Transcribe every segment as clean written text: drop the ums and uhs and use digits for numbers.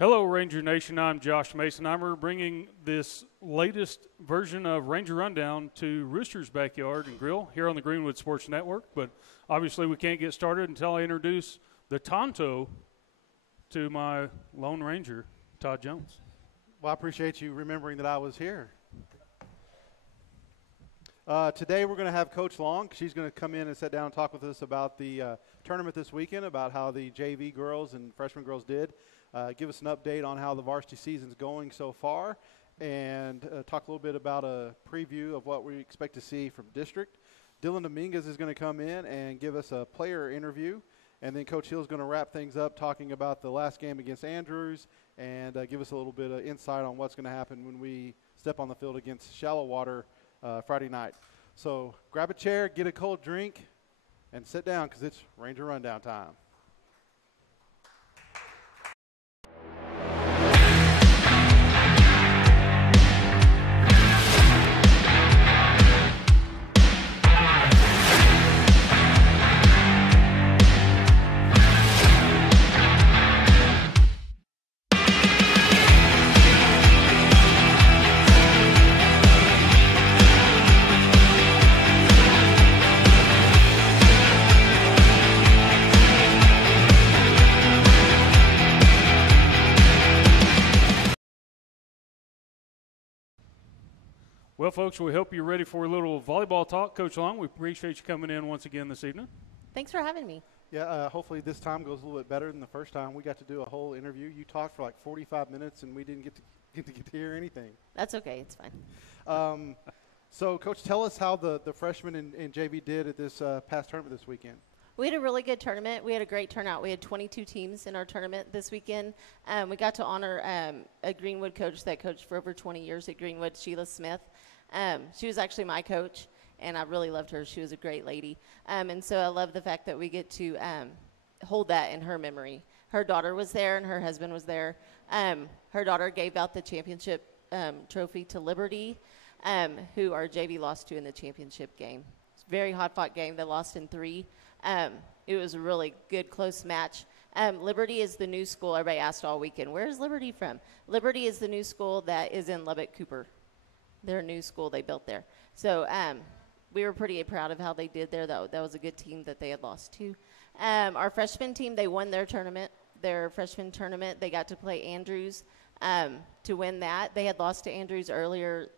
Hello, Ranger Nation. I'm Josh Mason. I'm bringing this latest version of Ranger Rundown to Rooster's Backyard and Grill here on the Greenwood Sports Network. But obviously we can't get started until I introduce the Tonto to my Lone Ranger, Todd Jones. Well, I appreciate you remembering that I was here. Today we're going to have Coach Long. She's going to come in and sit down and talk with us about the tournament this weekend, about how the JV girls and freshman girls did. Give us an update on how the varsity season's going so far, and talk a little bit about a preview of what we expect to see from district. Dylan Dominguez is going to come in and give us a player interview, and then Coach Hill is going to wrap things up talking about the last game against Andrews and give us a little bit of insight on what's going to happen when we step on the field against Shallow Water Friday night. So grab a chair, get a cold drink, and sit down because it's Ranger Rundown time. Well, folks, we hope you're ready for a little volleyball talk. Coach Long, we appreciate you coming in once again this evening. Thanks for having me. Yeah, hopefully this time goes a little bit better than the first time. We got to do a whole interview. You talked for like 45 minutes, and we didn't get to hear anything. That's okay. It's fine. So, Coach, tell us how the freshmen and JV did at this past tournament this weekend. We had a really good tournament. We had a great turnout. We had 22 teams in our tournament this weekend. We got to honor a Greenwood coach that coached for over 20 years at Greenwood, Sheila Smith. She was actually my coach, and I really loved her. She was a great lady. And so I love the fact that we get to hold that in her memory. Her daughter was there, and her husband was there. Her daughter gave out the championship trophy to Liberty, who our JV lost to in the championship game. It's a very hard-fought game. They lost in 3. It was a really good, close match. Liberty is the new school. Everybody asked all weekend, where's Liberty from? Liberty is the new school that is in Lubbock Cooper. Their new school they built there. So we were pretty proud of how they did there. That was a good team that they had lost to. Our freshman team, they won their tournament, their freshman tournament. They got to play Andrews to win that. They had lost to Andrews earlier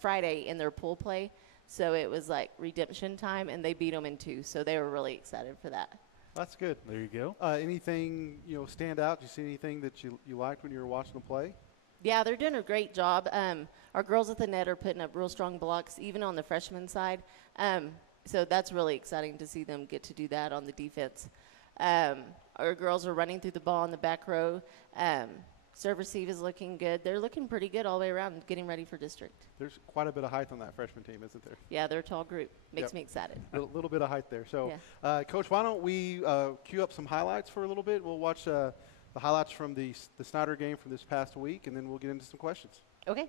Friday in their pool play. So it was like redemption time, and they beat them in 2. So they were really excited for that. That's good. There you go. Anything, stand out? Did you see anything that you liked when you were watching them play? Yeah, they're doing a great job. Our girls at the net are putting up real strong blocks, even on the freshman side. So that's really exciting to see them get to do that on the defense. Our girls are running through the ball in the back row. Serve receive is looking good. They're looking pretty good all the way around, getting ready for district. There's quite a bit of height on that freshman team, isn't there? Yeah, they're a tall group. Makes me excited. A little bit of height there. So, Coach, why don't we cue up some highlights for a little bit? We'll watch the highlights from the Snyder game from this past week, and then we'll get into some questions. Okay.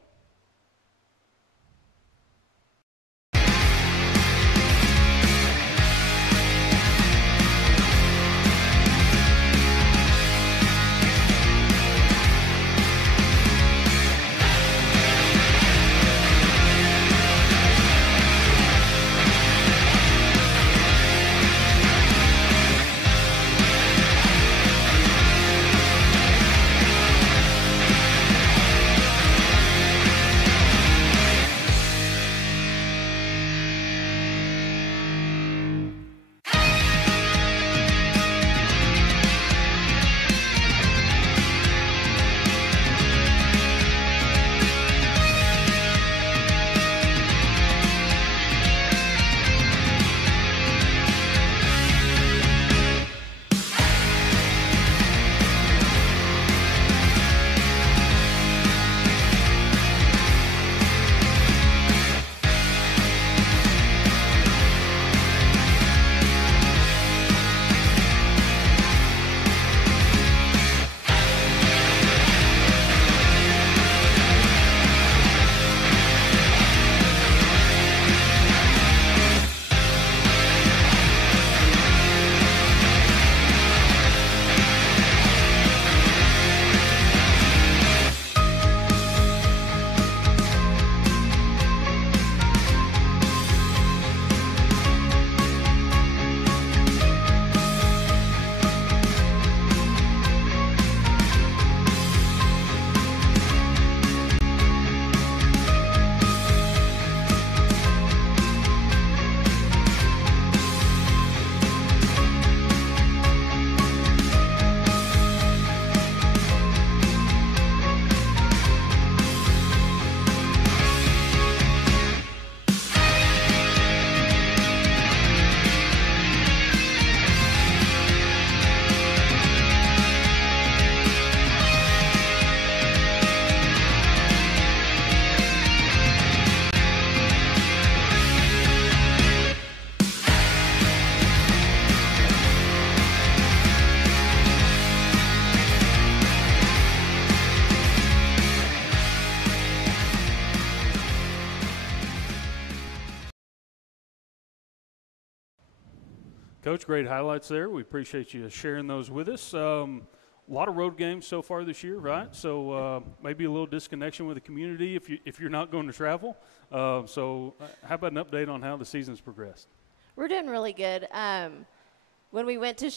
Coach, great highlights there. We appreciate you sharing those with us. A lot of road games so far this year, right? So maybe a little disconnection with the community if you're not going to travel. So how about an update on how the season's progressed? We're doing really good. When we went to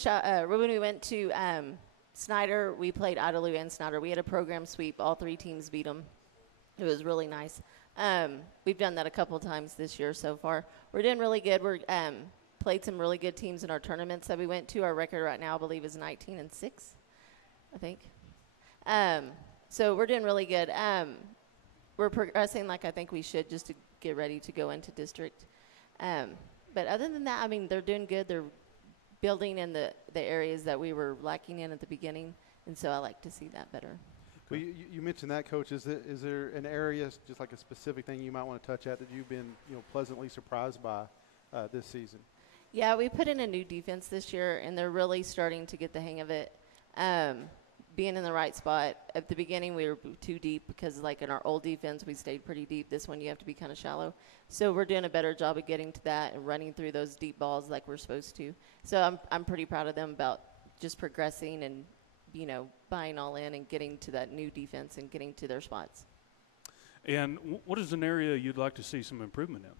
Snyder, we played Idalou and Snyder. We had a program sweep. All three teams beat them. It was really nice. We've done that a couple times this year so far. We're doing really good. We're played some really good teams in our tournaments that we went to. Our record right now, I believe, is 19-6, I think. So we're doing really good. We're progressing like I think we should, just to get ready to go into district. But other than that, I mean, they're doing good. They're building in the areas that we were lacking in at the beginning, and so I like to see that better. Well, you mentioned that, Coach. Is there an area, just like a specific thing you might want to touch at that you've been pleasantly surprised by this season? Yeah, we put in a new defense this year, and they're really starting to get the hang of it. Being in the right spot. At the beginning, we were too deep because, like, in our old defense, we stayed pretty deep. This one, you have to be kind of shallow. So we're doing a better job of getting to that and running through those deep balls like we're supposed to. So I'm pretty proud of them about just progressing and, buying all in and getting to that new defense and getting to their spots. And what is an area you'd like to see some improvement in?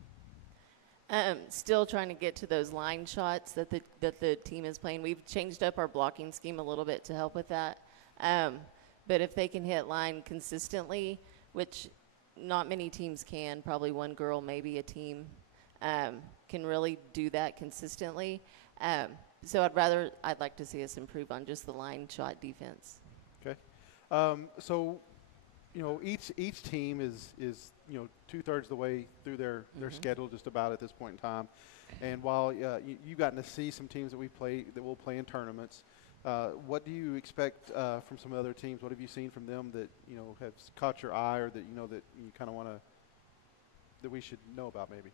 Still trying to get to those line shots that the team is playing. We've changed up our blocking scheme a little bit to help with that. But if they can hit line consistently, which not many teams can, probably one girl, maybe a team, can really do that consistently. So I'd like to see us improve on just the line shot defense. Okay. So, each team is 2/3 the way through their schedule just about at this point in time. And while you've gotten to see some teams that will play in tournaments, what do you expect from some other teams? What have you seen from them that have caught your eye, or that that you kind of want to, that we should know about maybe?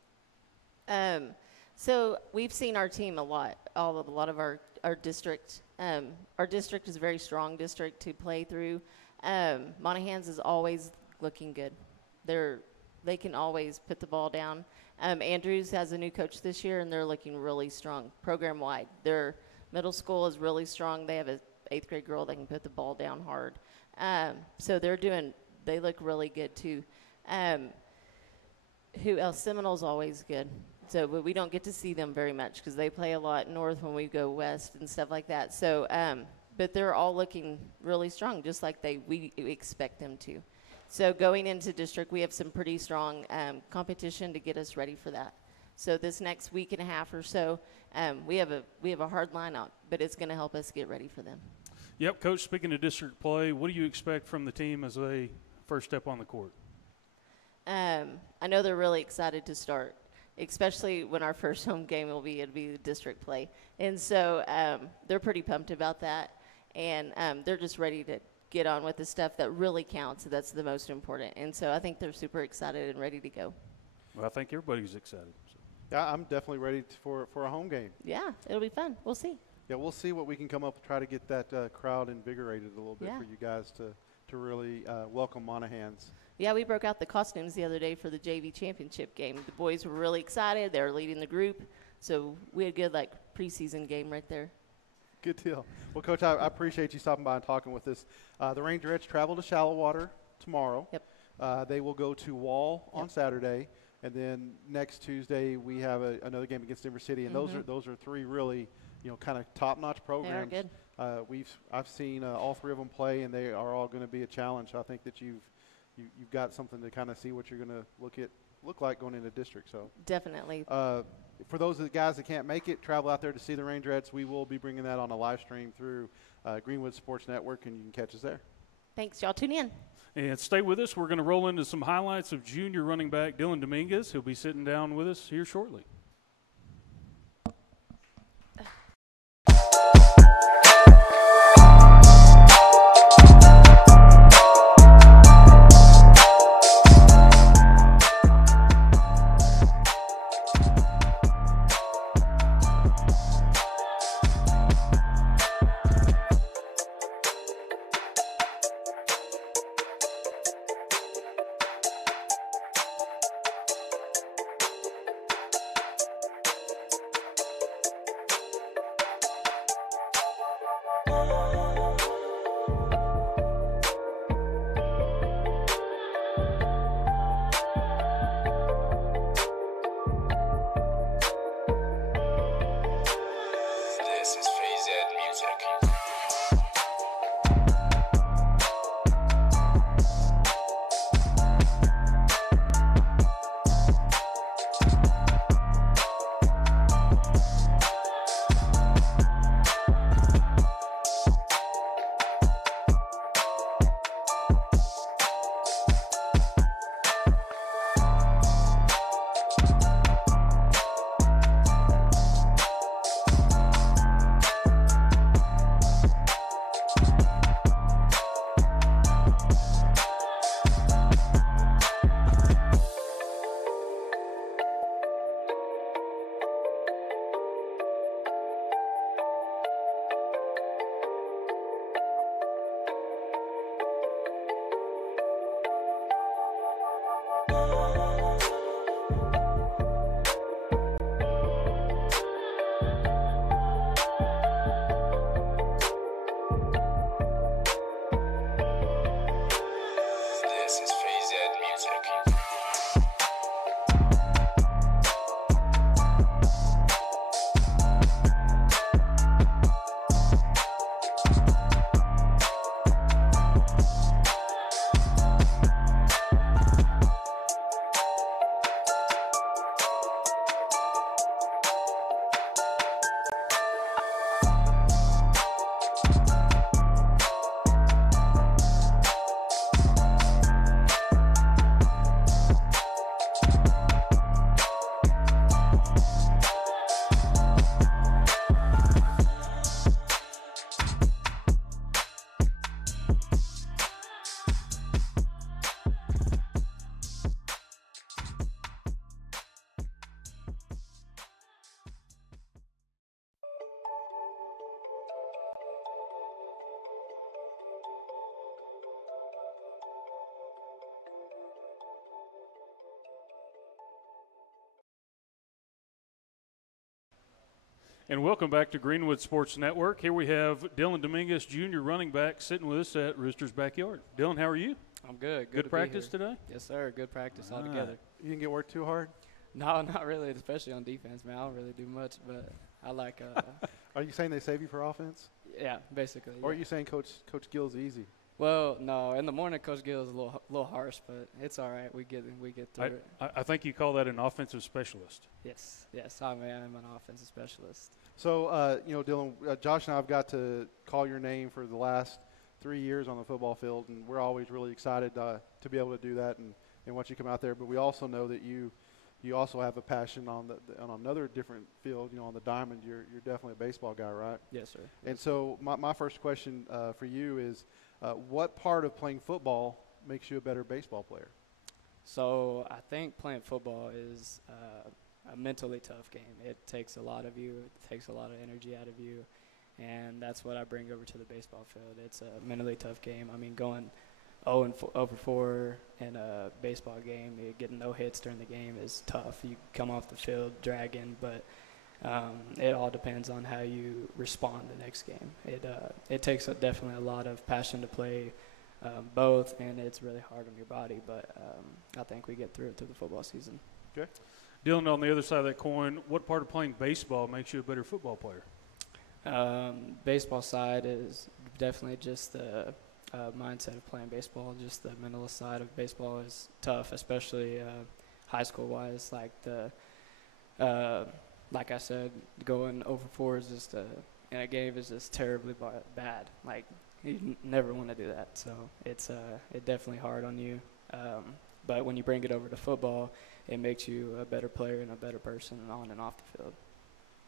So we've seen our team a lot of our district. Our district is a very strong district to play through. Monahans is always looking good. They can always put the ball down. Andrews has a new coach this year, and they're looking really strong program-wide. Their middle school is really strong. They have an 8th grade girl that can put the ball down hard. So they look really good too. Who else? Seminole's always good. So, but we don't get to see them very much because they play a lot north when we go west and stuff like that. So, but they're all looking really strong, just like we expect them to. So going into district, we have some pretty strong competition to get us ready for that. So this next week and a half or so, we have a hard lineup, but it's going to help us get ready for them. Yep, Coach, speaking of district play, what do you expect from the team as they first step on the court? I know they're really excited to start, especially when our first home game it'll be the district play. And so they're pretty pumped about that, and they're just ready to get on with the stuff that really counts. That's the most important. And so I think they're super excited and ready to go. Well, I think everybody's excited. So. Yeah, I'm definitely ready for a home game. Yeah, it'll be fun. We'll see. Yeah, we'll see what we can come up with, try to get that crowd invigorated a little bit for you guys to really welcome Monahans. Yeah, we broke out the costumes the other day for the JV championship game. The boys were really excited. They were leading the group. So we had a good, preseason game right there. Good deal. Well, Coach, I appreciate you stopping by and talking with us. The Rangerettes travel to Shallow Water tomorrow. Yep. They will go to Wall on Saturday. And then next Tuesday we have another game against Denver City. And those are three really, kind of top-notch programs. They are good. I've seen all three of them play, and they are all going to be a challenge. I think that you've got something to kind of see what you're going to look like going into district. So definitely. For those of the guys that can't make it, travel out there to see the Rangerettes. We will be bringing that on a live stream through Greenwood Sports Network, and you can catch us there. Thanks. Y'all tune in. And stay with us. We're going to roll into some highlights of junior running back Dylan Dominguez. He'll be sitting down with us here shortly. And welcome back to Greenwood Sports Network. Here we have Dylan Dominguez, junior running back, sitting with us at Roosters Backyard. Dylan, how are you? I'm good. Good practice today? Yes, sir. Good practice All altogether. You didn't get worked too hard? No, not really, especially on defense, man. I don't really do much, but I like Are you saying they save you for offense? yeah, basically. Or are yeah. you saying Coach Gill's easy? Well, no, in the morning Coach Gill is a little harsh, but it's all right. We get through it. I think you call that an offensive specialist. Yes. I'm an offensive specialist. So, Dylan, Josh and I have got to call your name for the last 3 years on the football field, and we're always really excited to be able to do that and watch you come out there. But we also know that you also have a passion on on another different field, on the diamond. You're definitely a baseball guy, right? Yes, sir. And so my first question for you is, what part of playing football makes you a better baseball player? So I think playing football is a mentally tough game. It takes a lot of you. It takes a lot of energy out of you. And that's what I bring over to the baseball field. It's a mentally tough game. I mean, going 0-4 in a baseball game, getting no hits during the game is tough. You come off the field dragging, but it all depends on how you respond the next game. It takes definitely a lot of passion to play both, and it's really hard on your body, but I think we get through it through the football season. Okay. Dylan, on the other side of that coin, what part of playing baseball makes you a better football player? Baseball side is definitely just the mindset of playing baseball. Just the mental side of baseball is tough, especially high school wise. Like I said, going 0-4 is just in a game is just terribly bad. Like you never want to do that. So it's definitely hard on you. But when you bring it over to football, it makes you a better player and a better person on and off the field.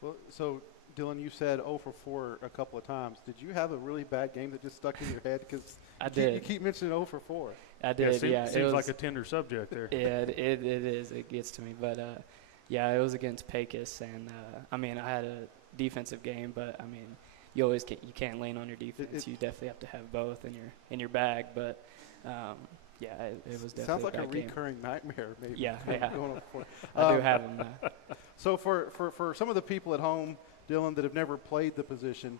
Well, so Dylan, you said 0-4 a couple of times. Did you have a really bad game that just stuck in your head? Because I did. You keep mentioning 0-4. I did. Yeah, It seems was like a tender subject there. Yeah, it is. It gets to me. But it was against Pecos, and I had a defensive game, but I mean, you can't lean on your defense. You definitely have to have both in your bag. But it was definitely Sounds like a a bad game. recurring nightmare, maybe. Yeah. Going 0-4. I do have them. So for some of the people at home, Dylan, that have never played the position,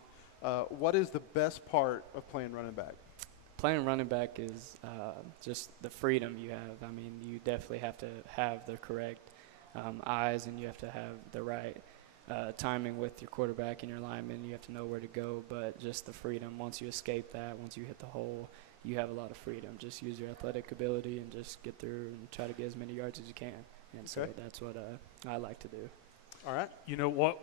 what is the best part of playing running back? Playing running back is just the freedom you have. I mean, you definitely have to have the correct eyes, and you have to have the right timing with your quarterback and your lineman. You have to know where to go, but just the freedom. Once you escape that, once you hit the hole, you have a lot of freedom. Just use your athletic ability and just get through and try to get as many yards as you can. And so that's what I like to do. All right.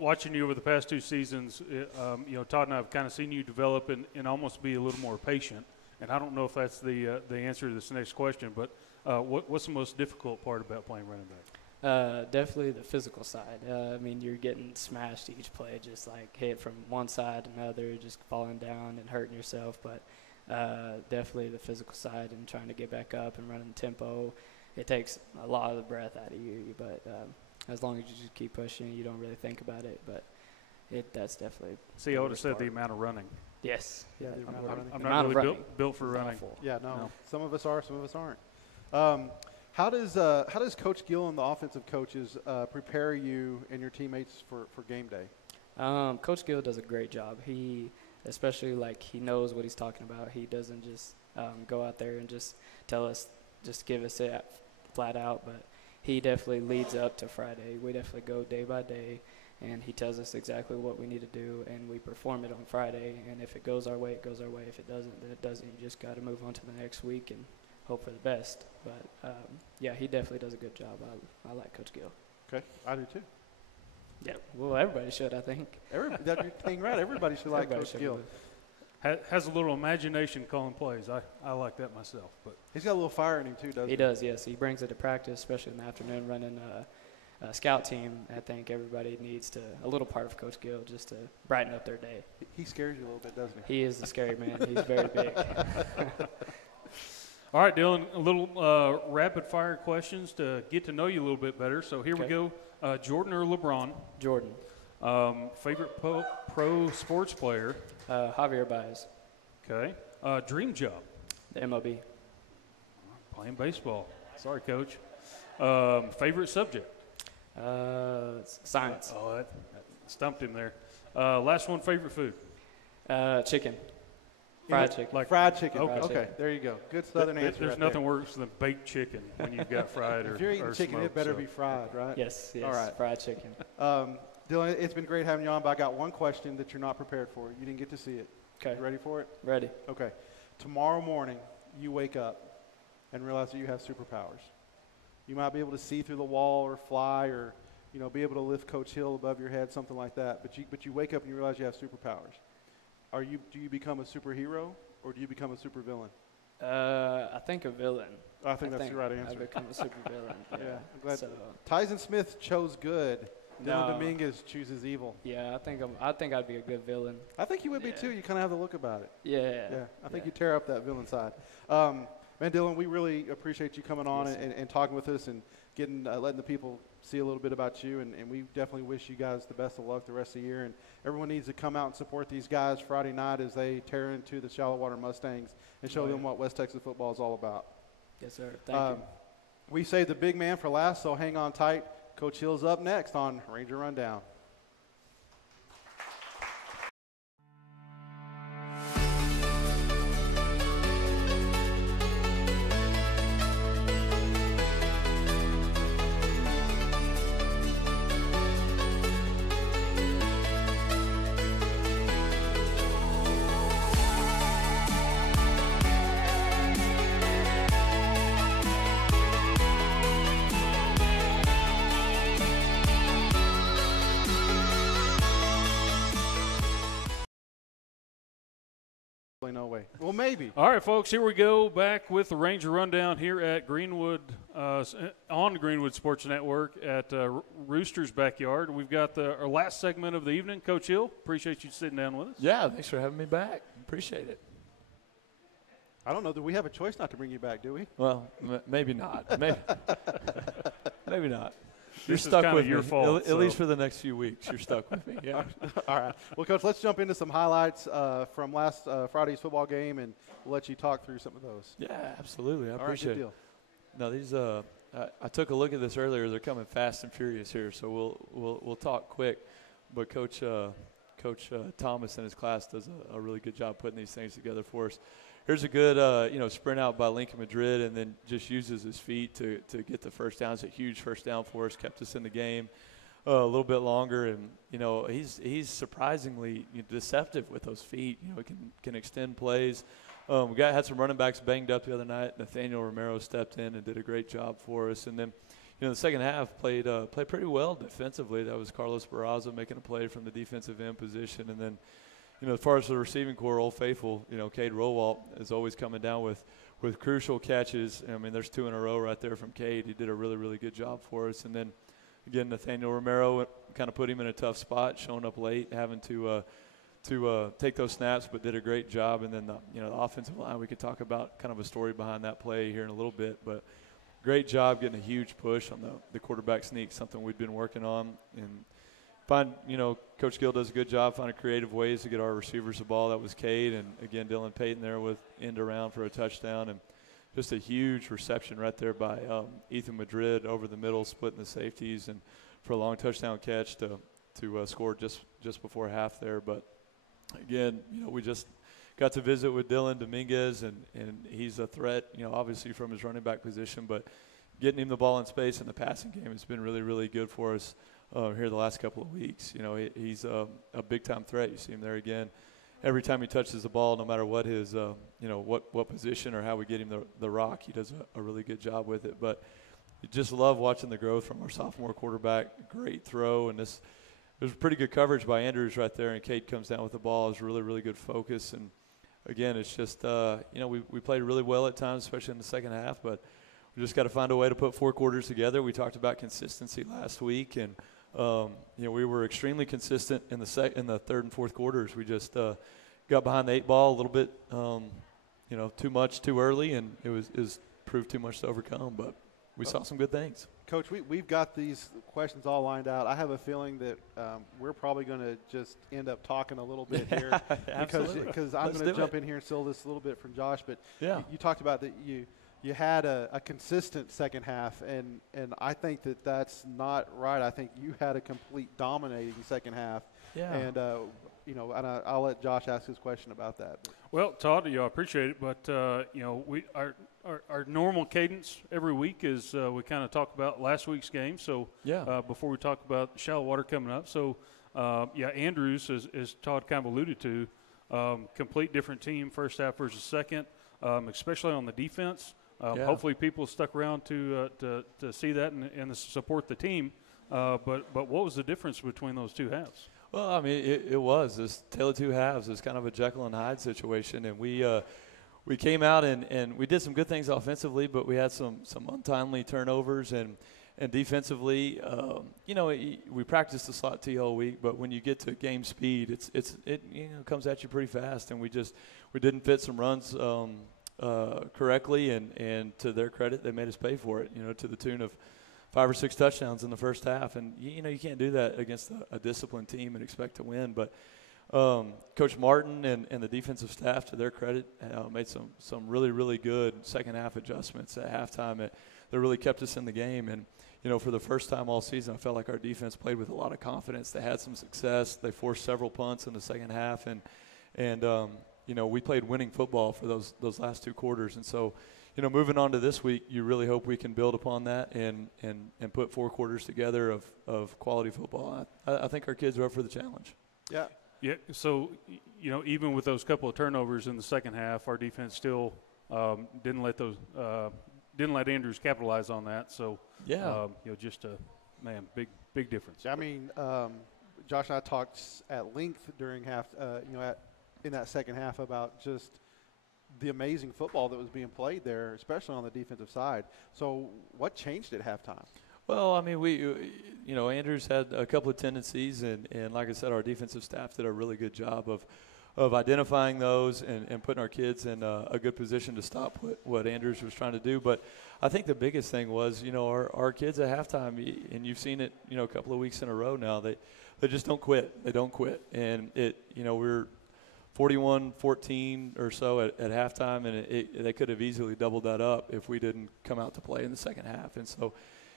Watching you over the past 2 seasons, Todd and I have kind of seen you develop and almost be a little more patient. And I don't know if that's the answer to this next question, but what's the most difficult part about playing running back? Definitely the physical side. You're getting smashed each play, just like hit from one side to another, just falling down and hurting yourself. But definitely the physical side and trying to get back up and running tempo. It takes a lot of the breath out of you, but as long as you just keep pushing, you don't really think about it. But that's definitely. See, I would have said the amount of running. Yes. Yeah, the amount of running. I'm The not amount of really running built for is running. awful. Yeah, no. No. Some of us are, some of us aren't. How does Coach Gill and the offensive coaches prepare you and your teammates for game day? Coach Gill does a great job. He knows what he's talking about. He doesn't just go out there and just tell us, just give us it flat out, but he definitely leads up to Friday. We definitely go day by day, and he tells us exactly what we need to do, and we perform it on Friday. And if it goes our way, it goes our way. If it doesn't, then it doesn't. You just got to move on to the next week and hope for the best. But he definitely does a good job. I like Coach Gill. Okay, I do too. Yeah, well, everybody should, I think. That's your thing, right? Everybody should like Everybody Coach should. Gill. Has a little imagination calling plays. I like that myself. But He's got a little fire in him too, doesn't he? He does, yes. He brings it to practice, especially in the afternoon, running a scout team. I think everybody needs a little part of Coach Gill just to brighten up their day. He scares you a little bit, doesn't he? He is a scary man. He's very big. all right, Dylan, a little rapid fire questions to get to know you a little bit better. So here we go. Jordan or LeBron? Jordan. Favorite pro sports player? Javier Baez, Okay. Dream job? the MLB. Playing baseball. Sorry, Coach. Favorite subject? Science. Oh, that stumped him there. Last one, favorite food. Chicken. Fried chicken. Like Fried chicken. Okay. Okay, there you go. Good Southern answer. There's right nothing there. worse than baked chicken when you've got fried or If you're eating or chicken, it smoked, better so. be fried, right? Yes. All right. Fried chicken. Dylan, it's been great having you on, but I got one question that you're not prepared for. You didn't get to see it. Okay. You ready for it? Ready. Okay. Tomorrow morning, you wake up and realize that you have superpowers. You might be able to see through the wall or fly or, be able to lift Coach Hill above your head, something like that. But you wake up and you realize you have superpowers. Do you become a superhero or do you become a supervillain? I think a villain. I think that's the right I answer. become a supervillain. Yeah, I'm glad. So, Tyson Smith chose good. Dylan No. Dominguez chooses evil. yeah, I think I'd be a good villain. I think you would be Yeah. too. You kind of have the look about it. Yeah. Yeah, I think Yeah. you tear up that villain side. Man, Dylan, we really appreciate you coming on Yes, and talking with us and letting the people see a little bit about you. And we definitely wish you guys the best of luck the rest of the year. And everyone needs to come out and support these guys Friday night as they tear into the Shallow Water Mustangs and show them what West Texas football is all about. Yes, sir. Thank you. We saved the big man for last, so hang on tight. Coach Hill's up next on Ranger Rundown. No way. Well, maybe. All right, folks, here we go back with the Ranger Rundown here at Greenwood, on the Greenwood Sports Network at Rooster's Backyard. We've got our last segment of the evening. Coach Hill, appreciate you sitting down with us. Yeah, thanks for having me back. Appreciate it. I don't know. Do we have a choice not to bring you back, do we? Well, maybe not. Maybe, maybe not. You're This is stuck kinda with your me. fault, At least so. for the next few weeks, you're stuck with me. Yeah. All right. Well, Coach, let's jump into some highlights from last Friday's football game, and we'll let you talk through some of those. Yeah, absolutely. I All right, appreciate good it. deal. No, these I took a look at this earlier. They're coming fast and furious here, so we'll talk quick. But Coach Thomas and his class does a really good job putting these things together for us. Here's a good sprint out by Lincoln Madrid, and then just uses his feet to get the first down. It's a huge first down for us. Kept us in the game a little bit longer, and he's surprisingly deceptive with those feet. Can extend plays. We had some running backs banged up the other night. Nathaniel Romero stepped in and did a great job for us. And then, the second half played pretty well defensively. That was Carlos Barraza making a play from the defensive end position. And then, as far as the receiving core, Old Faithful, Cade Rowalt is always coming down with crucial catches. I mean, there's 2 in a row right there from Cade. He did a really, really good job for us. And then, again, Nathaniel Romero kind of put him in a tough spot, showing up late, having to take those snaps, but did a great job. And then the offensive line, we could talk about kind of a story behind that play here in a little bit, but great job getting a huge push on the quarterback sneak, something we've been working on. And Coach Gill does a good job finding creative ways to get our receivers the ball. That was Cade, and again, Dylan Payton there with end around for a touchdown, and just a huge reception right there by Ethan Madrid over the middle, splitting the safeties, and for a long touchdown catch to score just before half there. But again, we just got to visit with Dylan Dominguez, and he's a threat, obviously from his running back position, but getting him the ball in space in the passing game has been really, really good for us here the last couple of weeks. He's a big-time threat. You see him there again. Every time he touches the ball, no matter what his, what position or how we get him the rock, he does a really good job with it. But you just love watching the growth from our sophomore quarterback. Great throw, and there's pretty good coverage by Andrews right there, and Cade comes down with the ball. It's really, really good focus. And, again, it's just, we played really well at times, especially in the second half, but we just got to find a way to put 4 quarters together. We talked about consistency last week, and we were extremely consistent in the third and fourth quarters. We just got behind the 8 ball a little bit, too much too early, and it was proved too much to overcome. But we saw some good things. Coach, we've got these questions all lined out. I have a feeling that we're probably going to just end up talking a little bit here because I'm going to jump in here and steal this a little bit from Josh. But you talked about that you had a consistent second half, and I think that's not right. I think you had a complete dominating second half. Yeah. And, and I'll let Josh ask his question about that. Well, Todd, I appreciate it, but our normal cadence every week is we kind of talk about last week's game. So Yeah. before we talk about shallow water coming up, so Andrews, as Todd kind of alluded to, complete different team first half versus second, especially on the defense. Yeah. Hopefully, people stuck around to see that and support the team. But what was the difference between those two halves? Well, I mean, it was this tale of two halves. It was kind of a Jekyll and Hyde situation, and we came out and we did some good things offensively, but we had some untimely turnovers and defensively. We practiced the slot T all week, but when you get to game speed, it comes at you pretty fast, and we didn't fit some runs correctly, and to their credit, they made us pay for it. To the tune of 5 or 6 touchdowns in the first half, and you can't do that against a disciplined team and expect to win. But Coach Martin and the defensive staff, to their credit, made some really, really good second half adjustments at halftime that really kept us in the game. And for the first time all season, I felt like our defense played with a lot of confidence. They had some success. They forced several punts in the second half, and we played winning football for those last 2 quarters. And so, moving on to this week, you really hope we can build upon that and put 4 quarters together of quality football. I think our kids are up for the challenge. Yeah. Yeah, so, even with those couple of turnovers in the second half, our defense still didn't let Andrews capitalize on that. So, yeah, just big difference. I mean, Josh and I talked at length during in that second half about just the amazing football that was being played there, especially on the defensive side. So what changed at halftime? Well, I mean, Andrews had a couple of tendencies, and like I said, our defensive staff did a really good job of identifying those and putting our kids in a good position to stop what Andrews was trying to do. But I think the biggest thing was, our kids at halftime, and you've seen it, a couple of weeks in a row now, they just don't quit. They don't quit. And we're 41-14 or so at halftime, and they could have easily doubled that up if we didn't come out to play in the second half. And so,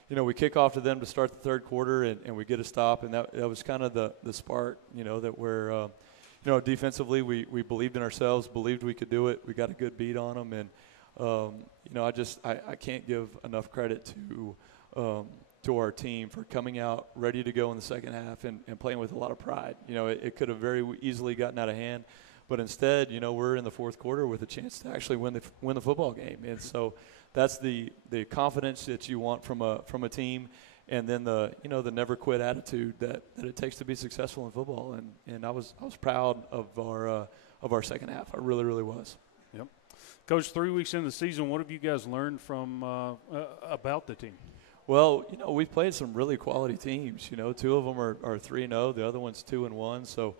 we kick off to them to start the third quarter, and we get a stop, and that was kind of the spark, that we're defensively we believed in ourselves, believed we could do it. We got a good beat on them, and I can't give enough credit to our team for coming out ready to go in the second half and playing with a lot of pride. It could have very easily gotten out of hand, but instead, we're in the fourth quarter with a chance to actually win the football game. And so that's the confidence that you want from a team, and then the never quit attitude that it takes to be successful in football. And I was proud of our second half. I really, really was. Yep. Coach, 3 weeks into the season, what have you guys learned from about the team? Well, we've played some really quality teams. 2 of them are 3-0. The other one's 2-1. So,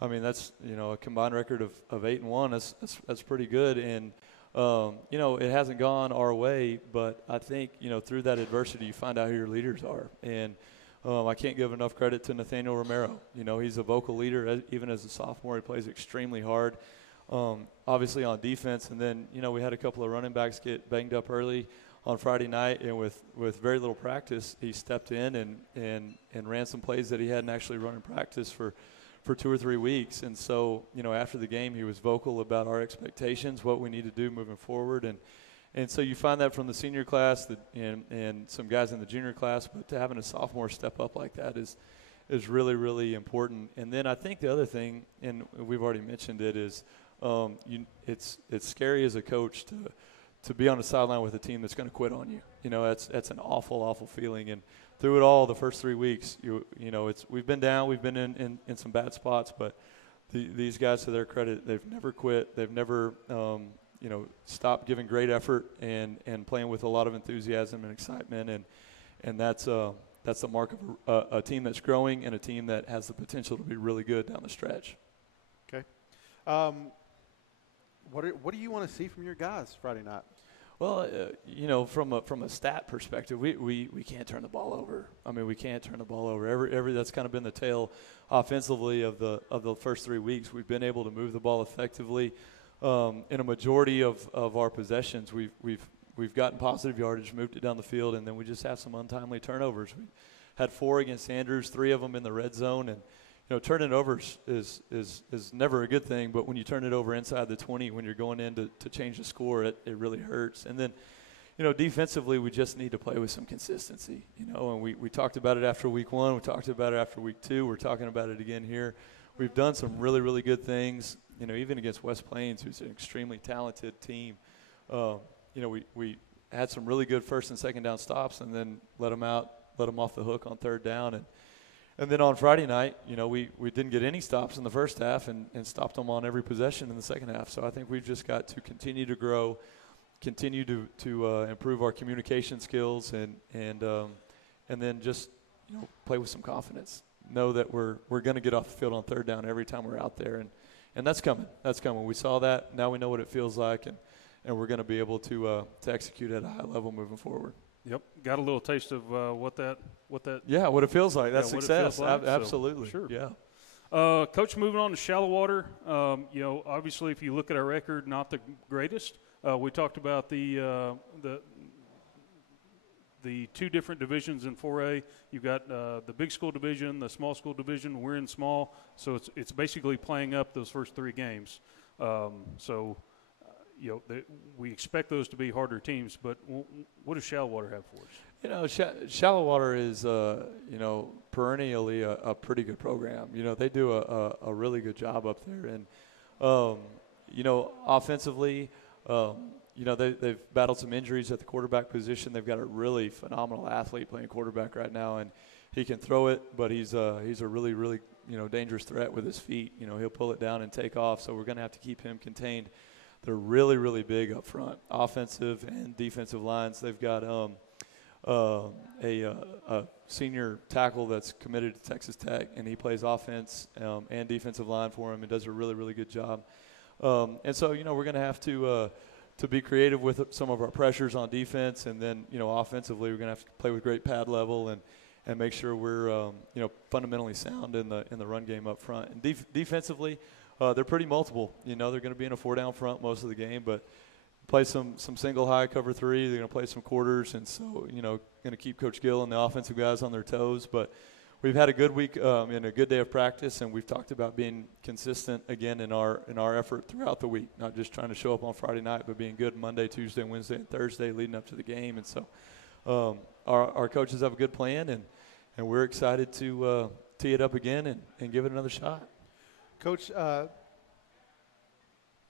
I mean, that's a combined record of 8-1. That's pretty good. And it hasn't gone our way, but I think through that adversity, you find out who your leaders are. And I can't give enough credit to Nathaniel Romero. He's a vocal leader. Even as a sophomore, he plays extremely hard. Obviously on defense, and then we had a couple of running backs get banged up early on Friday night, and with very little practice, he stepped in and ran some plays that he hadn't actually run in practice for 2 or 3 weeks. And so, after the game, he was vocal about our expectations, what we need to do moving forward. And so you find that from the senior class and some guys in the junior class, but to having a sophomore step up like that is really, really important. And then I think the other thing, and we've already mentioned it, is it's scary as a coach to be on the sideline with a team that's going to quit on you. That's an awful, awful feeling. And through it all, the first 3 weeks, we've been down, we've been in some bad spots, but these guys, to their credit, they've never quit. They've never, stopped giving great effort and playing with a lot of enthusiasm and excitement. And that's the mark of a team that's growing and a team that has the potential to be really good down the stretch. Okay. What do you want to see from your guys Friday night? Well, from a stat perspective, we can't turn the ball over. I mean, we can't turn the ball over. Every that's kind of been the tale offensively of the first 3 weeks. We've been able to move the ball effectively in a majority of our possessions. We've gotten positive yardage, moved it down the field, and then we just have some untimely turnovers. We had 4 against Andrews, 3 of them in the red zone, and turning it over is never a good thing, but when you turn it over inside the 20, when you're going in to change the score, it really hurts. And then, defensively, we just need to play with some consistency, and we talked about it after week 1. We talked about it after week 2. We're talking about it again here. We've done some really, really good things, even against West Plains, who's an extremely talented team. We had some really good first and second down stops and then let them off the hook on third down. And then on Friday night, we didn't get any stops in the first half and stopped them on every possession in the second half. So I think we've just got to continue to grow, continue to improve our communication skills, and then just play with some confidence. Know that we're going to get off the field on third down every time we're out there, and that's coming. That's coming. We saw that. Now we know what it feels like, and we're going to be able to execute at a high level moving forward. Yep, got a little taste of what it feels like. That's success. Like. Absolutely. So, sure. Yeah. Coach, moving on to shallow water. Obviously, if you look at our record, not the greatest. We talked about the 2 different divisions in 4A. You've got the big school division, the small school division. We're in small, so it's basically playing up those first 3 games. We expect those to be harder teams, but what does Shallow Water have for us? Shallow Water is, perennially a pretty good program. They do a really good job up there. And, offensively, they've battled some injuries at the quarterback position. They've got a really phenomenal athlete playing quarterback right now, and he can throw it, but he's a really, really, dangerous threat with his feet. He'll pull it down and take off, so we're going to have to keep him contained. They're really, really big up front, offensive and defensive lines. They've got a senior tackle that's committed to Texas Tech, and he plays offense and defensive line for him and does a really, really good job. And so, we're going to have to be creative with some of our pressures on defense, and then, offensively, we're going to have to play with great pad level and make sure we're, fundamentally sound in the run game up front. And defensively, they're pretty multiple. They're going to be in a 4-down front most of the game, but play some single high cover 3. They're going to play some quarters, and so going to keep Coach Gill and the offensive guys on their toes. But we've had a good week and a good day of practice, and we've talked about being consistent again in our effort throughout the week, not just trying to show up on Friday night, but being good Monday, Tuesday, Wednesday, and Thursday leading up to the game. And so our coaches have a good plan, and we're excited to tee it up again and give it another shot. Coach, the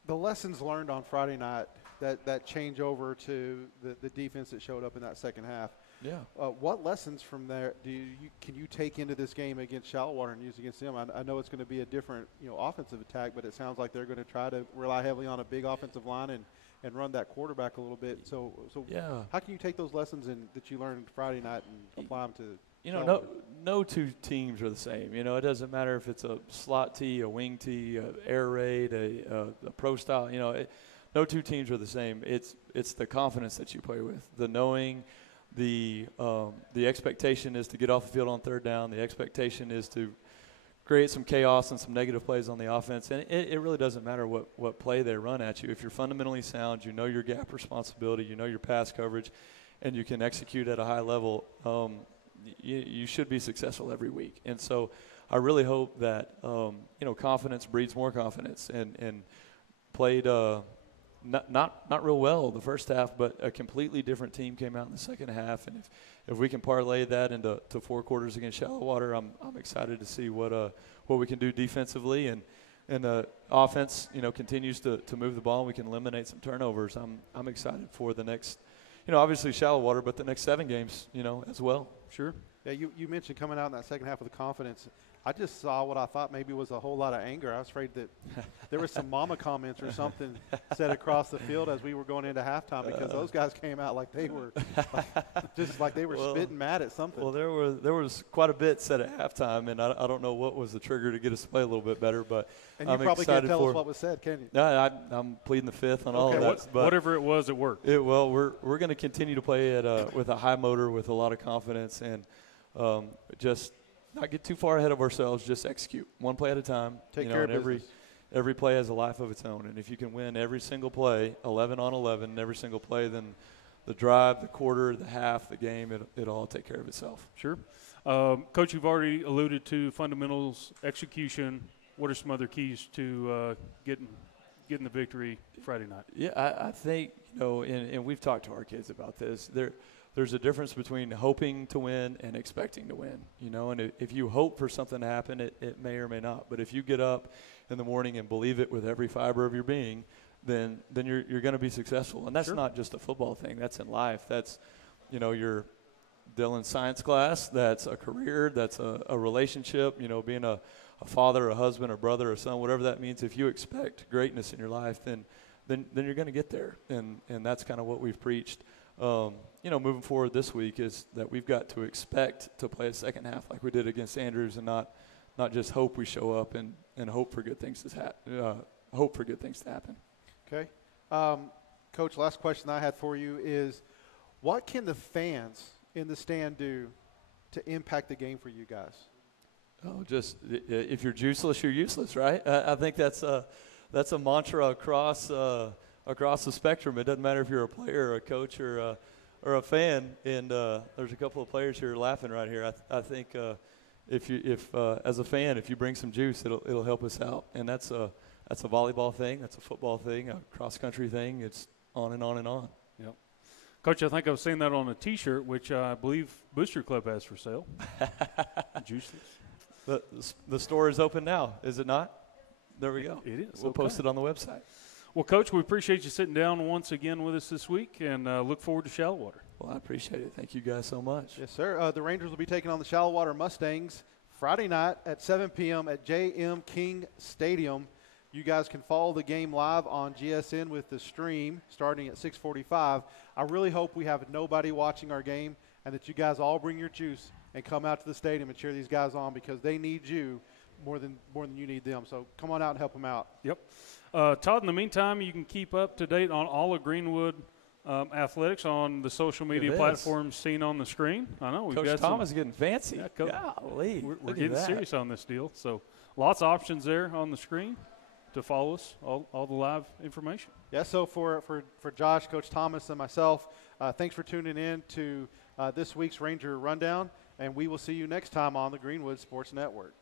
lessons learned on Friday night, that change over to the defense that showed up in that second half. Yeah. What lessons from there can you take into this game against Shallow Water and use against them? I know it's going to be a different offensive attack, but it sounds like they're going to try to rely heavily on a big offensive line and run that quarterback a little bit. So yeah. How can you take those lessons that you learned Friday night and apply them to no 2 teams are the same. It doesn't matter if it's a slot tee, a wing tee, a air raid, a pro style. No 2 teams are the same. It's the confidence that you play with, the knowing, the expectation is to get off the field on third down. The expectation is to create some chaos and some negative plays on the offense. And it really doesn't matter what play they run at you. If you're fundamentally sound, you know your gap responsibility, you know your pass coverage, and you can execute at a high level, you should be successful every week. And so I really hope that, confidence breeds more confidence, and played not real well the first half, but a completely different team came out in the second half. And if we can parlay that into 4 quarters against Shallow Water, I'm excited to see what we can do defensively, and the offense, continues to move the ball and we can eliminate some turnovers. I'm excited for the next, obviously Shallow Water, but the next 7 games, as well. Sure. Yeah, you mentioned coming out in that second half with the confidence. I just saw what I thought maybe was a whole lot of anger. I was afraid that there was some mama comments or something said across the field as we were going into halftime, because those guys came out like they were just like they were spitting mad at something. Well, there was quite a bit said at halftime, and I don't know what was the trigger to get us to play a little bit better, but and you I'm probably can't excited tell for us what was said, can you? No, I'm pleading the fifth on all of that. But whatever it was, it worked. We're going to continue to play with a high motor, with a lot of confidence, and just not get too far ahead of ourselves. Just execute one play at a time. Take care of business. Every play has a life of its own, and if you can win every single play, 11 on 11, every single play, then the drive, the quarter, the half, the game, it'll all take care of itself. Sure. Coach, you've already alluded to fundamentals, execution. What are some other keys to getting the victory Friday night? Yeah, I think, and we've talked to our kids about this. There's a difference between hoping to win and expecting to win, and if you hope for something to happen, it may or may not. But if you get up in the morning and believe it with every fiber of your being, then you're going to be successful. And that's not just a football thing. That's in life. That's, your Dylan's science class. That's a career. That's a relationship, being a father, a husband, a brother, a son, whatever that means. If you expect greatness in your life, then you're going to get there. And that's kind of what we've preached. Moving forward this week is that we've got to expect to play a second half like we did against Andrews, and not just hope we show up and hope for good things to happen. Okay. Coach, last question I had for you is, what can the fans in the stand do to impact the game for you guys? Oh, just if you're juiceless, you're useless, right? I think that's a mantra across the spectrum. It doesn't matter if you're a player or a coach or a fan. And there's a couple of players here laughing right here. I think if as a fan, if you bring some juice, it'll help us out. And that's a volleyball thing, that's a football thing, a cross country thing. It's on and on and on. Yep. Coach, I think I've seen that on a T-shirt, which I believe Booster Club has for sale. Juiceless. The store is open now, is it not? There we go. It is. We'll post it on the website. Well, Coach, we appreciate you sitting down once again with us this week, and look forward to Shallowater. Well, I appreciate it. Thank you guys so much. Yes, sir. The Rangers will be taking on the Shallowater Mustangs Friday night at 7 p.m. at J.M. King Stadium. You guys can follow the game live on GSN with the stream starting at 6:45. I really hope we have nobody watching our game and that you guys all bring your juice and come out to the stadium and cheer these guys on, because they need you more than you need them. So come on out and help them out. Yep. Todd, in the meantime, you can keep up to date on all of Greenwood athletics on the social media platforms seen on the screen. I know we've Coach got Thomas getting fancy. Yeah, Golly, we're getting serious on this deal. So lots of options there on the screen to follow us, all the live information. Yeah, so for Josh, Coach Thomas, and myself, thanks for tuning in to this week's Ranger Rundown, and we will see you next time on the Greenwood Sports Network.